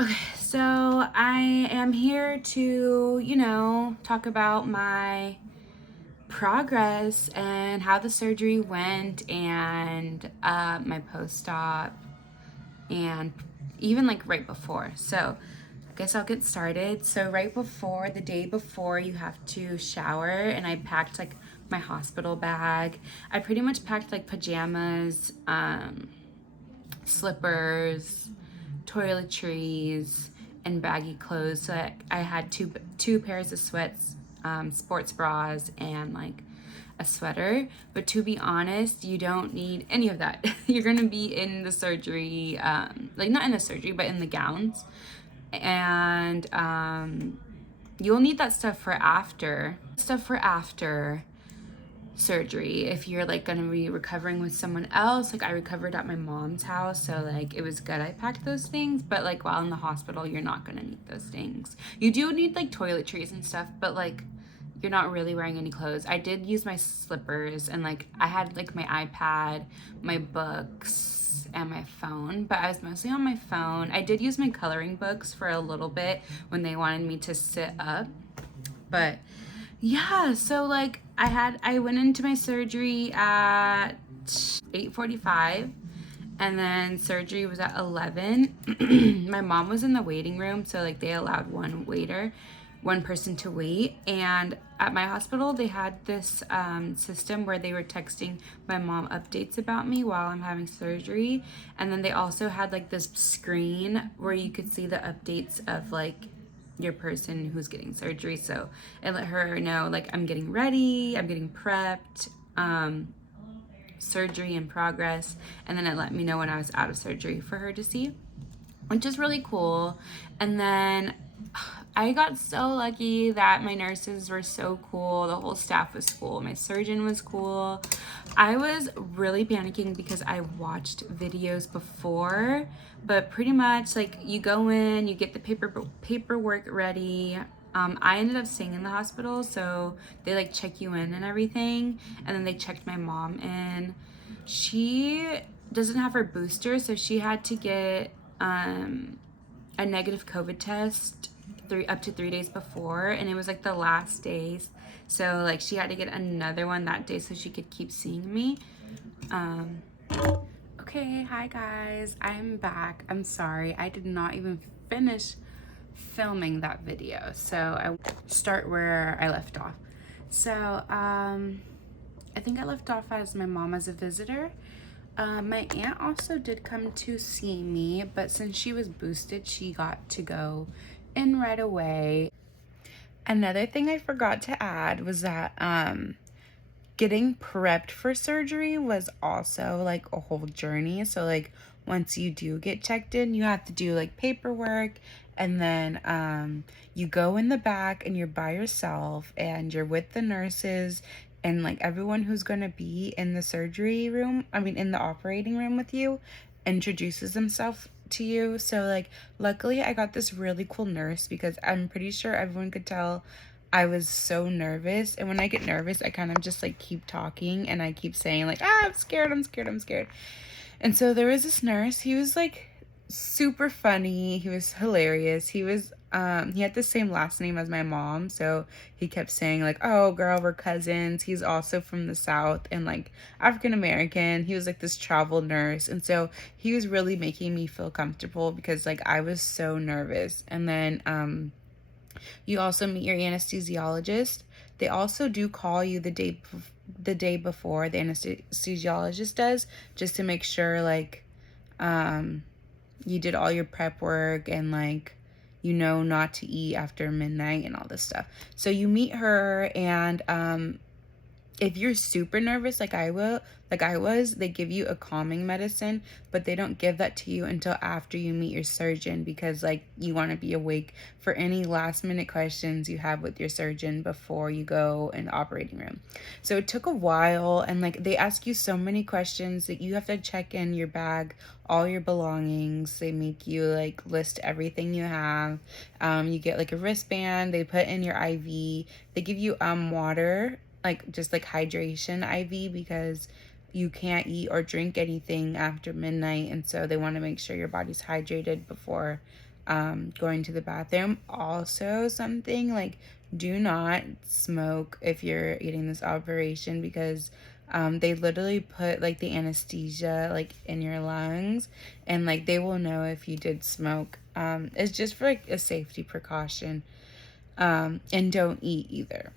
Okay, so I am here to, talk about my progress and how the surgery went and my post-op and even like right before. So I guess I'll get started. So right before, the day before, you have to shower, and I packed like my hospital bag. I pretty much packed like pajamas, slippers, toiletries, and baggy clothes. So I had two pairs of sweats, sports bras, and like a sweater. But to be honest, you don't need any of that. You're gonna be in the surgery, like not in the surgery, but in the gowns, and you'll need that stuff for after. Stuff for after surgery if you're like gonna be recovering with someone else. Like I recovered at my mom's house, so like it was good I packed those things, but like while in the hospital you're not gonna need those things. You do need like toiletries and stuff, but like you're not really wearing any clothes. I did use my slippers, and like I had like my iPad, my books, and my phone, but I was mostly on my phone. I did use my coloring books for a little bit when they wanted me to sit up, but yeah, so like I went into my surgery at 8:45, and then surgery was at 11. My mom was in the waiting room, so like they allowed one person to wait. And at my hospital they had this system where they were texting my mom updates about me while I'm having surgery, and then they also had like this screen where you could see the updates of like your person who's getting surgery. So it let her know like I'm getting ready, I'm getting prepped, surgery in progress, and then it let me know when I was out of surgery for her to see, which is really cool. And then I got so lucky that my nurses were so cool. The whole staff was cool. My surgeon was cool. I was really panicking because I watched videos before, but pretty much like you go in, you get the paperwork ready. I ended up staying in the hospital, so they like check you in and everything, and then they checked my mom in. She doesn't have her booster, so she had to get a negative COVID test up to 3 days before, and it was like the last days, so like she had to get another one that day so she could keep seeing me. Okay, hi guys, I'm back. I'm sorry, I did not even finish filming that video, so I start where I left off. So I think I left off as my mom as a visitor. My aunt also did come to see me, but since she was boosted, she got to go in right away. Another thing I forgot to add was that getting prepped for surgery was also like a whole journey. So like once you do get checked in, you have to do like paperwork, and then you go in the back and you're by yourself and you're with the nurses and like everyone who's going to be in the surgery room, in the operating room with you, introduces themselves to you. So like luckily I got this really cool nurse because I'm pretty sure everyone could tell I was so nervous. And when I get nervous, I kind of just like keep talking and I keep saying like, I'm scared, I'm scared, I'm scared. And so there was this nurse. He was like super funny. He was hilarious. He had the same last name as my mom, so he kept saying like, oh girl, we're cousins. He's also from the South and like African American. He was like this travel nurse, and so he was really making me feel comfortable because like I was so nervous. And then you also meet your anesthesiologist. They also do call you the day before, the anesthesiologist does, just to make sure like you did all your prep work and like not to eat after midnight and all this stuff. So you meet her, and if you're super nervous like I was, they give you a calming medicine, but they don't give that to you until after you meet your surgeon, because like you want to be awake for any last minute questions you have with your surgeon before you go in the operating room. So it took a while, and like they ask you so many questions that you have to check in your bag, all your belongings. They make you like list everything you have. You get like a wristband, they put in your IV, they give you water, like just like hydration IV, because you can't eat or drink anything after midnight, and so they want to make sure your body's hydrated before going to the bathroom. Also, something like, do not smoke if you're getting this operation, because they literally put like the anesthesia like in your lungs, and like they will know if you did smoke. It's just for like a safety precaution. And don't eat either.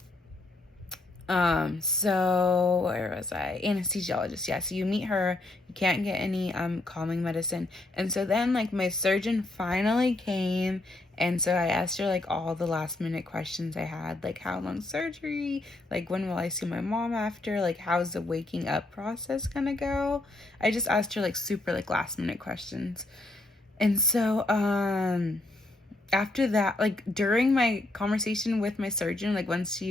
So where was I? Anesthesiologist. Yeah, so you meet her, you can't get any calming medicine. And so then like my surgeon finally came, and so I asked her like all the last minute questions I had, like how long surgery, like when will I see my mom after, like how's the waking up process gonna go. I just asked her like super like last minute questions. And so after that, like during my conversation with my surgeon, like once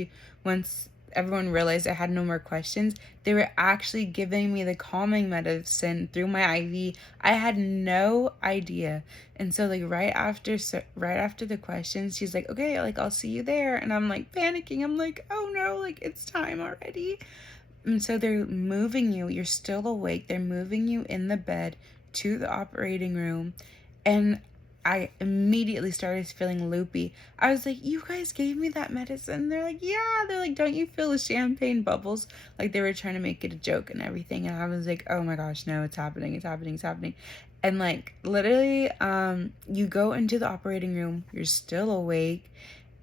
everyone realized I had no more questions, they were actually giving me the calming medicine through my IV. I had no idea. And so like right after the questions, she's like, okay, like I'll see you there. And I'm like panicking. I'm like, oh no, like it's time already. And so they're moving you, you're still awake, they're moving you in the bed to the operating room. And I immediately started feeling loopy. I was like, you guys gave me that medicine? They're like, yeah. They're like, don't you feel the champagne bubbles? Like they were trying to make it a joke and everything. And I was like, oh my gosh, no, it's happening, it's happening, it's happening. And like literally, you go into the operating room, you're still awake,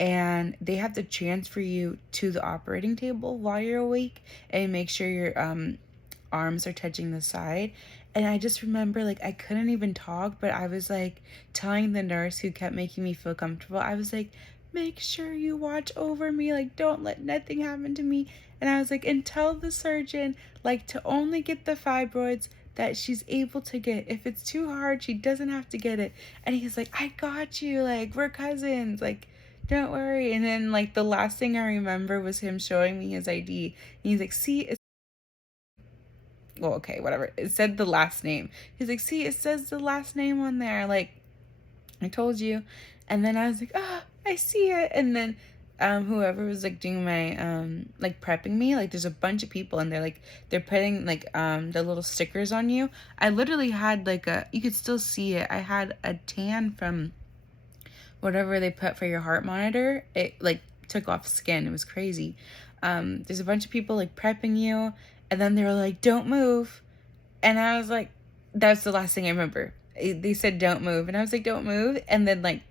and they have to transfer you to the operating table while you're awake and make sure your arms are touching the side. And I just remember like I couldn't even talk, but I was like telling the nurse who kept making me feel comfortable, I was like, make sure you watch over me, like don't let nothing happen to me. And I was like, and tell the surgeon like to only get the fibroids that she's able to get. If it's too hard, she doesn't have to get it. And he's like, I got you, like we're cousins, like don't worry. And then like the last thing I remember was him showing me his ID. And he's like, see, it's, well, okay, whatever. It said the last name. He's like, see, it says the last name on there. Like, I told you. And then I was like, oh, I see it. And then whoever was like doing my like prepping me, like there's a bunch of people and they're like they're putting like the little stickers on you. I literally had like you could still see it. I had a tan from whatever they put for your heart monitor. It like took off skin. It was crazy. There's a bunch of people like prepping you, and then they were like, don't move. And I was like, that's the last thing I remember. They said don't move, and I was like, don't move. And then like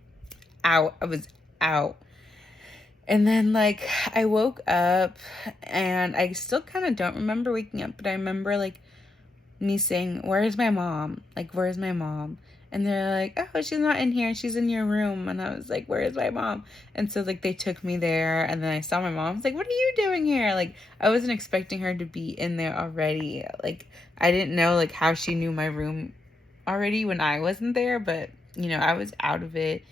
out, I was out. And then like I woke up, and I still kind of don't remember waking up, but I remember like me saying, where's my mom? Like, where's my mom? And they're like, oh, she's not in here, she's in your room. And I was like, where's my mom? And so like they took me there, and then I saw my mom. I was like, what are you doing here? Like I wasn't expecting her to be in there already. Like I didn't know like how she knew my room already when I wasn't there, but you know, I was out of it.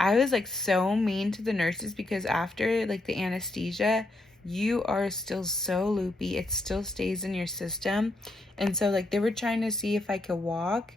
I was like so mean to the nurses because after like the anesthesia, you are still so loopy. It still stays in your system. And so like they were trying to see if I could walk,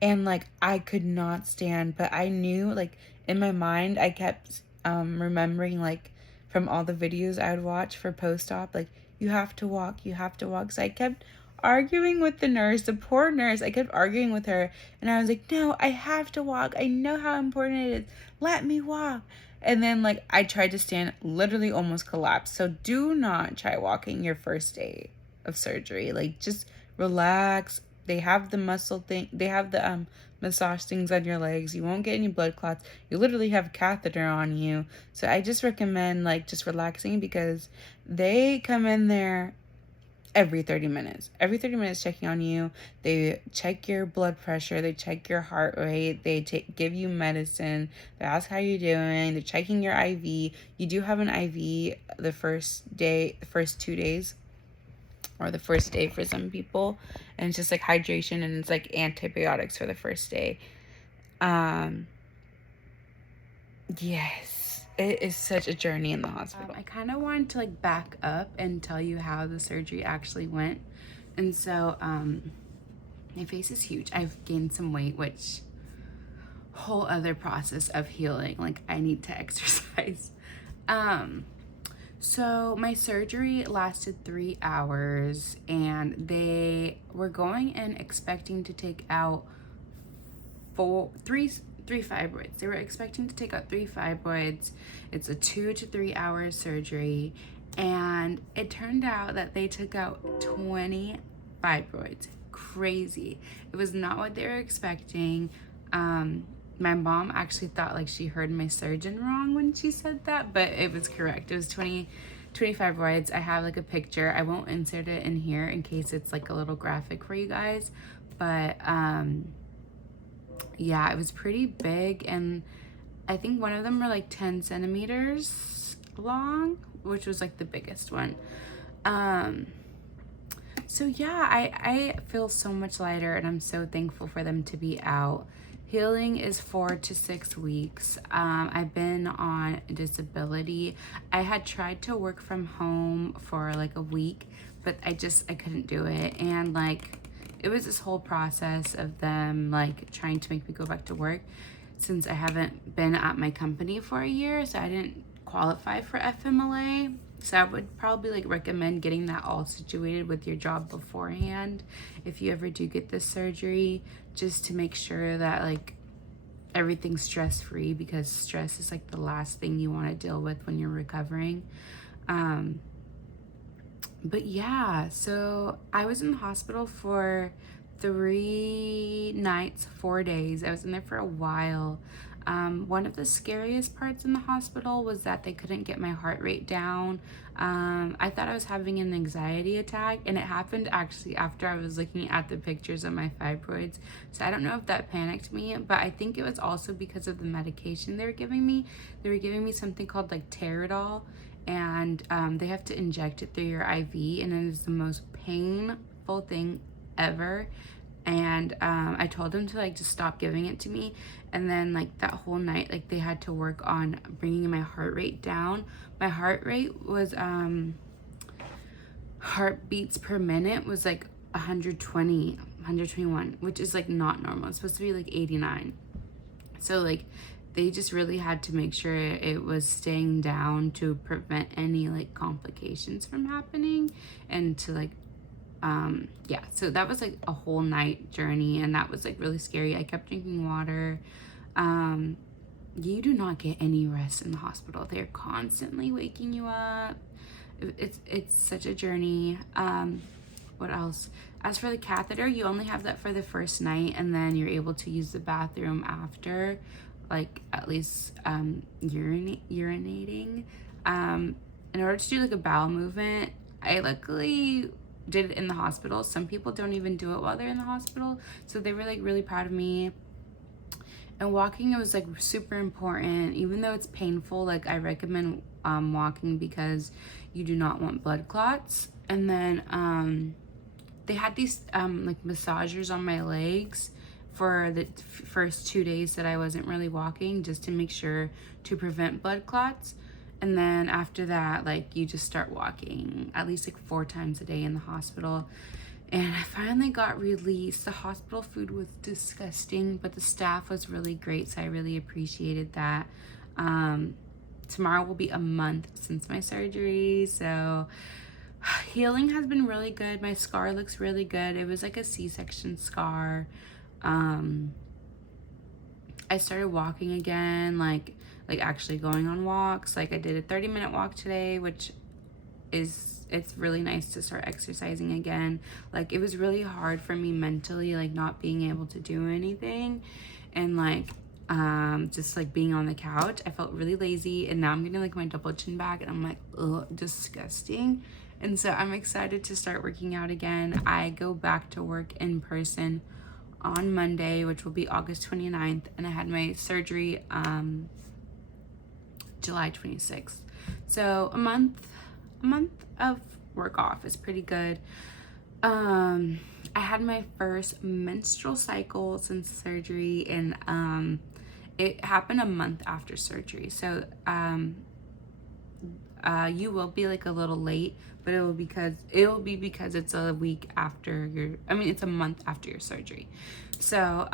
and like I could not stand, but I knew like in my mind I kept remembering like from all the videos I would watch for post-op, like you have to walk, you have to walk. So I kept arguing with the nurse, the poor nurse. I kept arguing with her, and I was like, no, I have to walk, I know how important it is, let me walk. And then like I tried to stand, literally almost collapsed. So do not try walking your first day of surgery. Like just relax. They have the muscle thing, they have the massage things on your legs. You won't get any blood clots. You literally have a catheter on you. So I just recommend like just relaxing, because they come in there every 30 minutes. Every 30 minutes checking on you. They check your blood pressure. They check your heart rate. They give you medicine. They ask how you're doing. They're checking your IV. You do have an IV the first day, the first 2 days, or the first day for some people. And it's just like hydration, and it's like antibiotics for the first day. Yes, it is such a journey in the hospital. I kind of wanted to like back up and tell you how the surgery actually went. And so my face is huge. I've gained some weight, which whole other process of healing. Like I need to exercise. So my surgery lasted 3 hours, and they were going in expecting to take out 3 fibroids. They were expecting to take out 3 fibroids. It's a 2 to 3 hour surgery. And it turned out that they took out 20 fibroids. Crazy. It was not what they were expecting. My mom actually thought like she heard my surgeon wrong when she said that, but it was correct. It was 20 fibroids. I have like a picture. I won't insert it in here in case it's like a little graphic for you guys. But yeah, it was pretty big. And I think one of them were like 10 centimeters long, which was like the biggest one. So yeah, I feel so much lighter, and I'm so thankful for them to be out. Healing is 4 to 6 weeks. I've been on disability. I had tried to work from home for like a week, but I couldn't do it. And like, it was this whole process of them like trying to make me go back to work, since I haven't been at my company for a year, so I didn't qualify for FMLA. So I would probably like recommend getting that all situated with your job beforehand if you ever do get this surgery, just to make sure that like everything's stress-free, because stress is like the last thing you want to deal with when you're recovering. But yeah, so I was in the hospital for 3 nights, 4 days. I was in there for a while. One of the scariest parts in the hospital was that they couldn't get my heart rate down. I thought I was having an anxiety attack, and it happened actually after I was looking at the pictures of my fibroids. So I don't know if that panicked me, but I think it was also because of the medication they were giving me. They were giving me something called like Teradol, and they have to inject it through your IV, and it is the most painful thing ever. And I told them to like just stop giving it to me, and then like that whole night, like they had to work on bringing my heart rate down. My heart rate was heartbeats per minute was like 121, which is like not normal. It's supposed to be like 89. So like they just really had to make sure it was staying down to prevent any like complications from happening, and to like yeah, so that was like a whole night journey, and that was like really scary. I kept drinking water. You do not get any rest in the hospital. They're constantly waking you up. It's such a journey. What else? As for the catheter, you only have that for the first night, and then you're able to use the bathroom after, like at least urinating. In order to do like a bowel movement, I luckily did it in the hospital. Some people don't even do it while they're in the hospital, so they were like really proud of me. And walking, it was like super important. Even though it's painful, like I recommend walking, because you do not want blood clots. And then they had these like massagers on my legs for the first 2 days that I wasn't really walking, just to make sure to prevent blood clots. And then after that, like you just start walking at least like 4 times a day in the hospital. And I finally got released. The hospital food was disgusting, but the staff was really great, so I really appreciated that. Tomorrow will be a month since my surgery, so healing has been really good. My scar looks really good. It was like a C-section scar. I started walking again, like actually going on walks. Like I did a 30-minute walk today, which it's really nice to start exercising again. Like it was really hard for me mentally, like not being able to do anything, and like just like being on the couch. I felt really lazy, and now I'm getting like my double chin back, and I'm like, ugh, disgusting. And so I'm excited to start working out again. I go back to work in person on Monday, which will be August 29th, and I had my surgery July 26th. So a month of work off is pretty good. I had my first menstrual cycle since surgery, and it happened a month after surgery. So you will be like a little late, but it will be because it's a week after it's a month after your surgery. So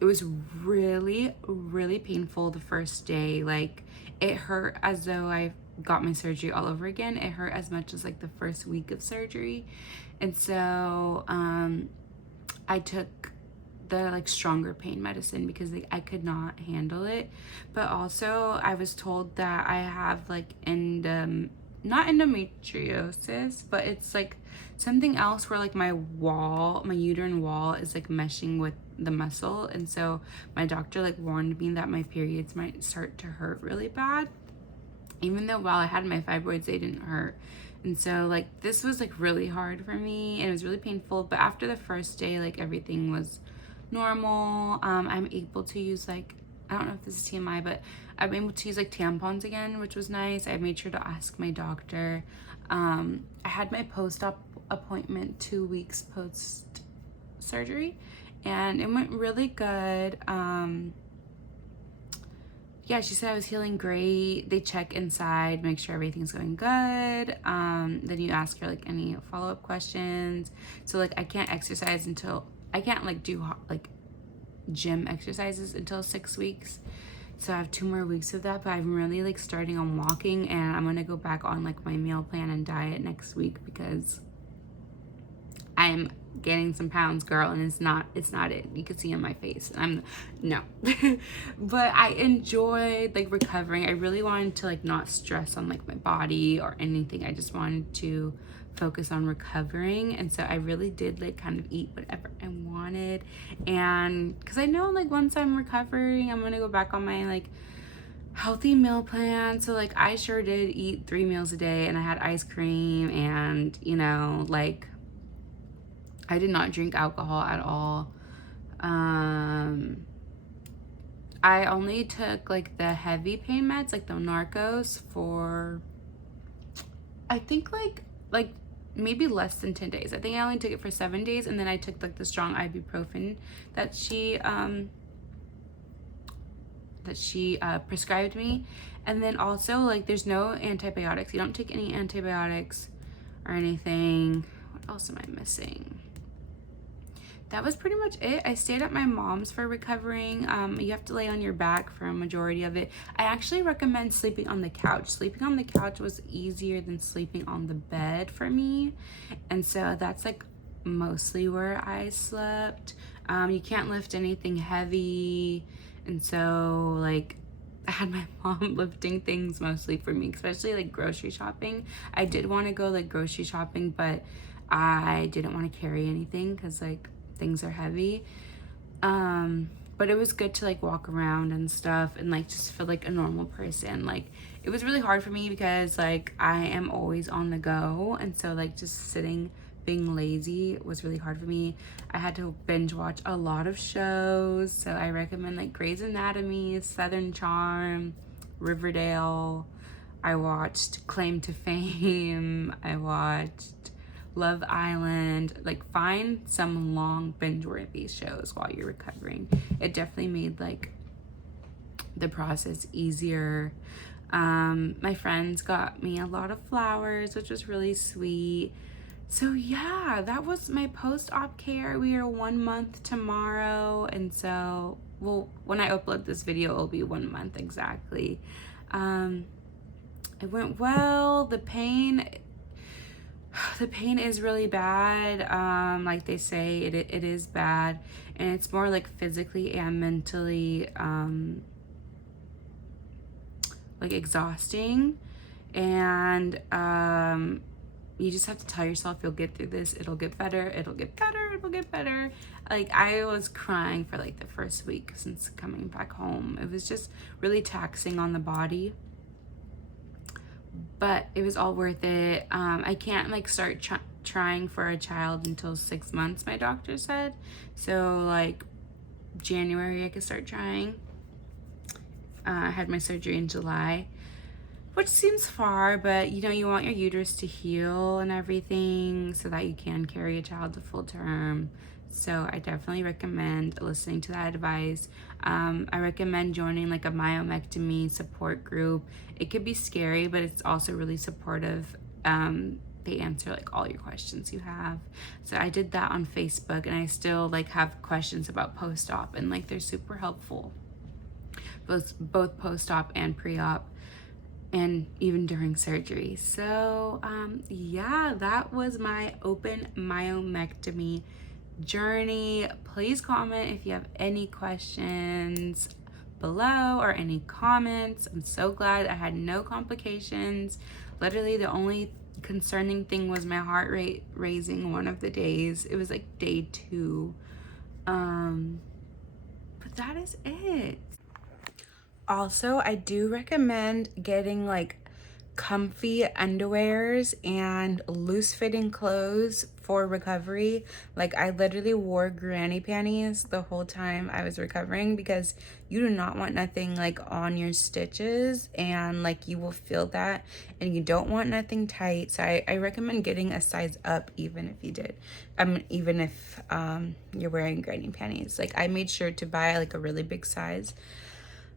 it was really, really painful the first day. Like it hurt as though I got my surgery all over again. It hurt as much as like the first week of surgery. And so I took the like stronger pain medicine because like, I could not handle it. But also I was told that I have like not endometriosis, but it's like something else where like my uterine wall is like meshing with the muscle, and so my doctor like warned me that my periods might start to hurt really bad, even though while I had my fibroids they didn't hurt. And so like this was like really hard for me and it was really painful, but after the first day like everything was normal. I'm able to use like, I don't know if this is TMI, but I'm able to use like tampons again, which was nice. I made sure to ask my doctor. I had my post-op appointment 2 weeks post surgery and it went really good. Yeah, she said I was healing great. They check inside, make sure everything's going good. Then you ask her like any follow-up questions. So like I can't exercise until, I can't like do like gym exercises until 6 weeks. So I have 2 more weeks of that, but I'm really like starting on walking, and I'm gonna go back on like my meal plan and diet next week because I'm gaining some pounds, girl, and it's not it. You can see on my face. No. But I enjoyed like recovering. I really wanted to like not stress on like my body or anything. I just wanted to focus on recovering, and so I really did like kind of eat whatever I wanted. And because I know like once I'm recovering, I'm gonna go back on my like healthy meal plan. So like I sure did eat 3 meals a day, and I had ice cream, and you know, like I did not drink alcohol at all. I only took like the heavy pain meds, like the Narcos, for I think like maybe less than 10 days. I think I only took it for 7 days, and then I took like the strong ibuprofen that she prescribed me. And then also like there's no antibiotics. You don't take any antibiotics or anything. What else am I missing? That was pretty much it. I stayed at my mom's for recovering. You have to lay on your back for a majority of it. I actually recommend sleeping on the couch. Sleeping on the couch was easier than sleeping on the bed for me. And so that's like mostly where I slept. You can't lift anything heavy. And so like I had my mom lifting things mostly for me, especially like grocery shopping. I did want to go like grocery shopping, but I didn't want to carry anything because like things are heavy. But it was good to like walk around and stuff and like just feel like a normal person. Like it was really hard for me because like I am always on the go, and so like just sitting being lazy was really hard for me. I had to binge watch a lot of shows, so I recommend like Grey's Anatomy, Southern Charm, Riverdale. I watched Claim to Fame. I watched Love Island. Like find some long binge-worthy shows while you're recovering. It definitely made like the process easier. My friends got me a lot of flowers, which was really sweet. So yeah, that was my post-op care. We are 1 month tomorrow, and so well, when I upload this video it'll be 1 month exactly. It went well. The pain is really bad. Like they say, it is bad, and it's more like physically and mentally like exhausting. And you just have to tell yourself you'll get through this. It'll get better. It'll get better. It'll get better. Like I was crying for like the first week since coming back home. It was just really taxing on the body, but it was all worth it. I can't like start trying for a child until 6 months, my doctor said. So like January I could start trying. I had my surgery in July, which seems far, but you know, you want your uterus to heal and everything so that you can carry a child to full term. So I definitely recommend listening to that advice. I recommend joining like a myomectomy support group. It could be scary, but it's also really supportive. They answer like all your questions you have. So I did that on Facebook, and I still like have questions about post-op, and like they're super helpful. Both post-op and pre-op, and even during surgery. So yeah, that was my open myomectomy journey. Please comment if you have any questions below or any comments. I'm so glad I had no complications. Literally the only concerning thing was my heart rate raising one of the days. It was like day 2. But that is it. Also, I do recommend getting like comfy underwears and loose fitting clothes for recovery. Like I literally wore granny panties the whole time I was recovering because you do not want nothing like on your stitches, and like you will feel that, and you don't want nothing tight. So I recommend getting a size up even if you did. Even if you're wearing granny panties. Like I made sure to buy like a really big size.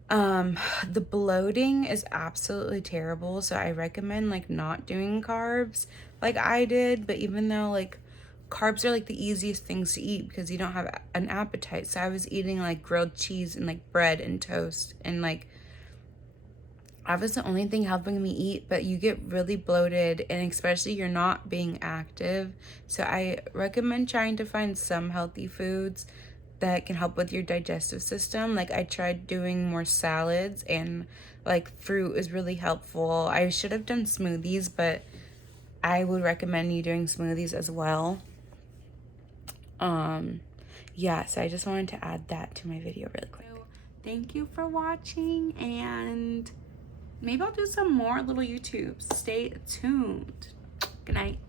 The bloating is absolutely terrible, so I recommend like not doing carbs like I did. But even though like carbs are like the easiest things to eat because you don't have an appetite, so I was eating like grilled cheese and like bread and toast, and like that was the only thing helping me eat. But you get really bloated, and especially you're not being active, so I recommend trying to find some healthy foods that can help with your digestive system. Like I tried doing more salads, and like fruit is really helpful. I should have done smoothies, but I would recommend you doing smoothies as well. Yeah, so I just wanted to add that to my video really quick. So, thank you for watching, and maybe I'll do some more little YouTubes. Stay tuned. Good night.